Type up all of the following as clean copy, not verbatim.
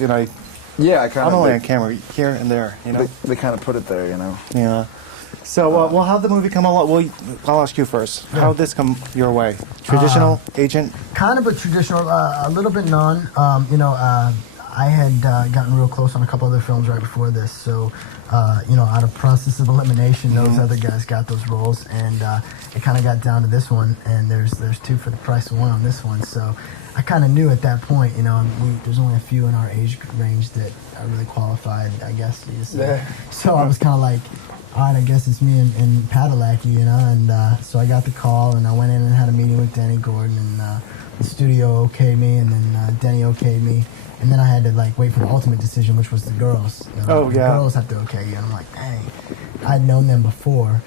You know, Yeah, I kind I'm of. only on camera here and there. You know. They kind of put it there, you know. Yeah. So, well, how'd the movie come along? Well, I'll ask you first. Yeah. How'd this come your way? Traditional agent? Kind of a traditional, a little bit non. I had gotten real close on a couple other films right before this, so out of process of elimination, those other guys got those roles, and it kind of got down to this one, and there's two for the price of one on this one, so I kind of knew at that point, there's only a few in our age range that are really qualified, I guess you could say. Yeah. So I was kind of like, all right, I guess it's me and Padalecki, and so I got the call, and I went in and had a meeting with Denny Gordon, and the studio okayed me, and then Denny okayed me. And then I had to wait for the ultimate decision, which was the girls. Oh, the yeah. girls have to okay you. And I'm like, dang, I'd known them before.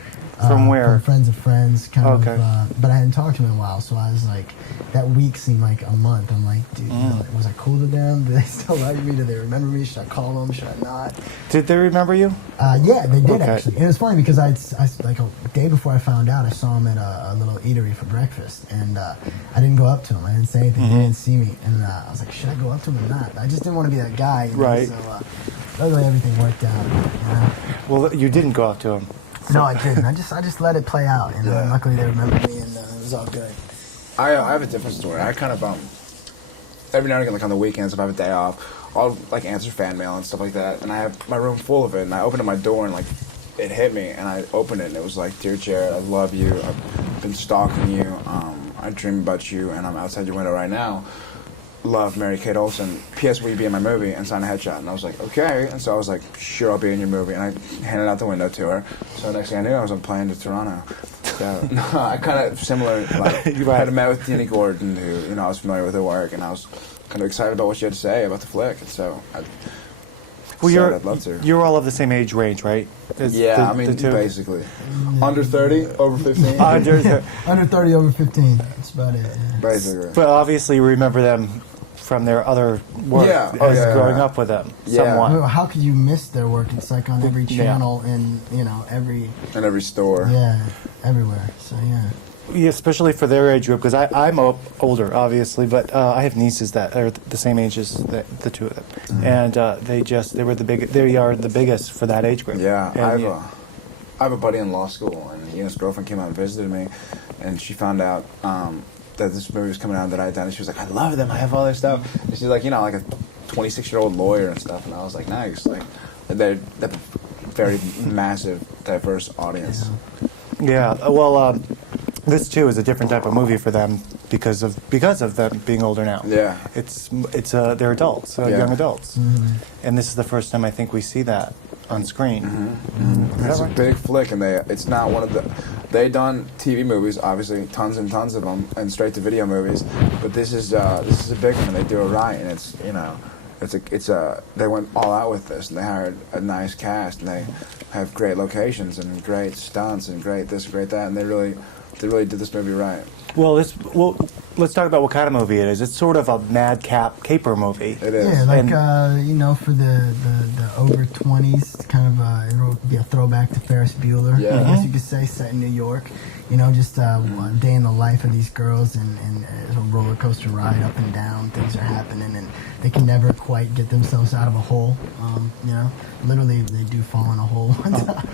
From where? From friends of friends, kind Okay. of. But I hadn't talked to them in a while, so I was like, that week seemed like a month. I'm like, dude, was I cool to them? Do they still like me? Do they remember me? Should I call them? Should I not? Did they remember you? Yeah, they did Okay. actually. And it was funny because I like a day before I found out, I saw them at a little eatery for breakfast, and I didn't go up to them. I didn't say anything. They didn't see me, and I was like, should I go up to them or not? I just didn't want to be that guy. You know? Right. So luckily everything worked out. You know? Well, you didn't go up to him. No, I didn't. I just let it play out. And Yeah. luckily they remembered me, and it was all good. I have a different story. I kind of every now and again, on the weekends, if I have a day off, I'll answer fan mail and stuff like that, and I have my room full of it, and I opened up my door and it hit me, and I opened it, and it was like, dear Jared, I love you. I've been stalking you. I dream about you, and I'm outside your window right now. Love, Mary Kate Olsen. P.S. Will you be in my movie? And sign a headshot. And I was like, okay. And so I was like, sure, I'll be in your movie. And I handed out the window to her. So next thing I knew, I was on a plane to Toronto. So I kind of similar. Had met with Denny Gordon, who I was familiar with her work, and I was kind of excited about what she had to say about the flick. And so I'd love to. You're all of the same age range, right? Yeah, the two? Basically. Under 30, over 15. Under 30, over 15. That's about it. Yeah. Basically. But obviously, you remember them from their other work growing up with them, somewhat. Well, how could you miss their work? It's like on every channel and every. In every store. Yeah, everywhere. So yeah. Yeah, especially for their age group, because I'm older, obviously, but I have nieces that are the same age as the two of them, and they are the biggest for that age group. Yeah, and I have a buddy in law school, and his girlfriend came out and visited me, and she found out that this movie was coming out that I had done, and she was like, I love them, I have all their stuff, and she's like, like a 26-year-old lawyer and stuff, and I was like, nice, they're very massive, diverse audience. Yeah, well, this too is a different type of movie for them because of them being older now. Yeah, it's they're adults, young adults, and this is the first time I think we see that on screen. It's a big flick, and it's not one of they done TV movies, obviously tons and tons of them, and straight to video movies, but this is a big one, and they do it right, and they went all out with this, and they hired a nice cast, and they have great locations and great stunts and great this, great that, and they really did this movie right. Well, let's talk about what kind of movie it is. It's sort of a madcap caper movie. It is. Yeah, for the over 20s, kind of it'll be a throwback to Ferris Bueller. Yeah. I guess you could say, set in New York. Just one day in the life of these girls, and it's a roller coaster ride up and down. Things are happening, and they can never quite get themselves out of a hole. Literally, they do fall in a hole one time.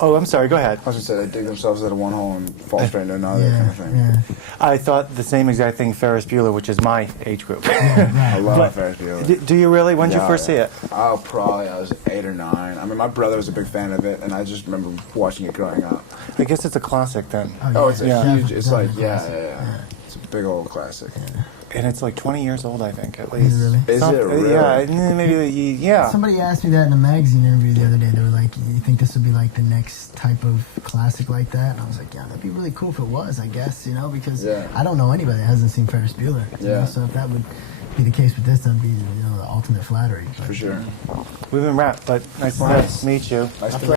I'm sorry. Go ahead. I was going to say, they dig themselves out of one hole and fall straight into another kind of thing. Yeah. I thought the same exact thing, Ferris Bueller, which is my age group. Yeah, right. I love Ferris Bueller. Do you really? When did you first see it? Oh, probably I was 8 or 9. I mean, my brother was a big fan of it, and I just remember watching it growing up. I guess it's a classic then. Oh, it's a huge. It's Definitely yeah. It's a big old classic. Yeah. And it's like 20 years old, I think, at least. Really? Is it really? Yeah, maybe, yeah. Somebody asked me that in a magazine interview the other day. They were like, you think this would be like the next type of classic like that? And I was like, yeah, that'd be really cool if it was, I guess, because I don't know anybody that hasn't seen Ferris Bueller. Yeah. So if that would be the case with this, that'd be the ultimate flattery. For sure. We've been wrapped, but nice to meet you. Nice to